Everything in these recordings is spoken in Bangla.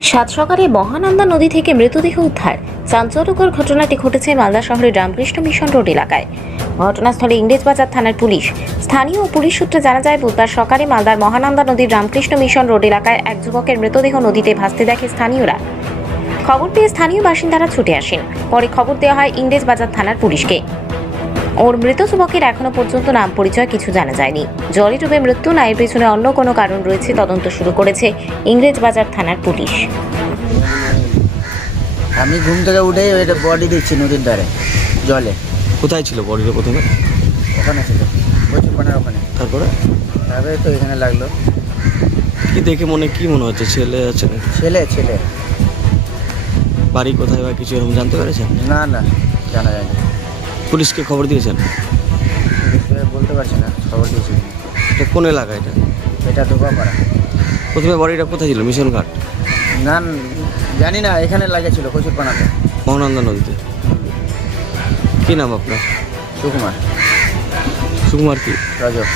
সাত সকালে মহানন্দা নদী থেকে মৃতদেহ উদ্ধার। চাঞ্চল্যকর ঘটনাটি ঘটেছে মালদা শহরের রামকৃষ্ণ মিশন রোড এলাকায়। ঘটনাস্থলে ইংরেজবাজার থানার পুলিশ। স্থানীয় পুলিশ সূত্রে জানা যায়, বুধবার সকালে মালদার মহানন্দা নদীর রামকৃষ্ণ মিশন রোড এলাকায় এক যুবকের মৃতদেহ নদীতে ভাসতে দেখে স্থানীয়রা। খবর পেয়ে স্থানীয় বাসিন্দারা ছুটে আসেন। পরে খবর দেওয়া হয় ইংরেজবাজার থানার পুলিশকে। ওর মৃত যুবকের এখনো পর্যন্ত নাম পরিচয় কিছু জানা যায়নি। জলে ডুবে মৃত্যু না এর পেছনে অন্য কোনো কারণ রয়েছে, তদন্ত শুরু করেছে ইংরেজবাজার থানার পুলিশ। আমি ঘুম থেকে উঠেই ওইটা বডি দেখছি নদীর ধারে জলে। কোথায় ছিল বডিটা প্রথমে? ওখানে ছিল বছরপানার ওখানে। তারপরে তো এখানে লাগলো। কি দেখে কি মনে হচ্ছে? ছেলে আছে নাকি? ছেলে ছেলে বাড়ি কোথায় বা কিছু এরকম জানতে পেরেছেন? না না, জানা যায়নি। পুলিশকে খবর দিয়েছেন? বলতে পারছি না, খবর দিয়েছি। এটা কোন এলাকা এটা? এটা ধোপাপাড়া। প্রথমে বাড়িটা কোথায় ছিল? মিশন ঘাট? না জানি না, এখানে লাগেছিল কচুরপানাতে, মহানন্দা নদীতে। কি নাম আপনার? সুকুমার। সুকুমার কি? রজক।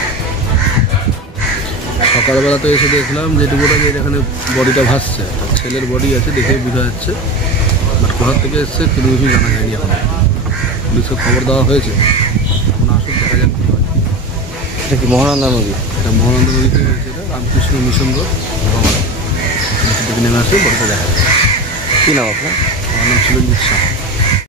সকালবেলা তো এসে দেখলাম যেটুকুটা যে এখানে বডিটা ভাসছে, ছেলের বডি আছে দেখে বোঝা যাচ্ছে। বাট কোথার থেকে এসছে কোনো কিছু জানা যায়নি এখন। পুলিশকে খবর দেওয়া হয়েছে, এখন আসুন দেখা যাক কী হয়। এটা কি মহানন্দা নদী? এটা মহানন্দা নদীতে হয়েছে, এটা রামকৃষ্ণ মিশন রোড ভগবান থেকে নেমে আসলে বডিটা দেখা যায়। কি নাম আপনার? আমার নাম ছিল জিৎ শাহ।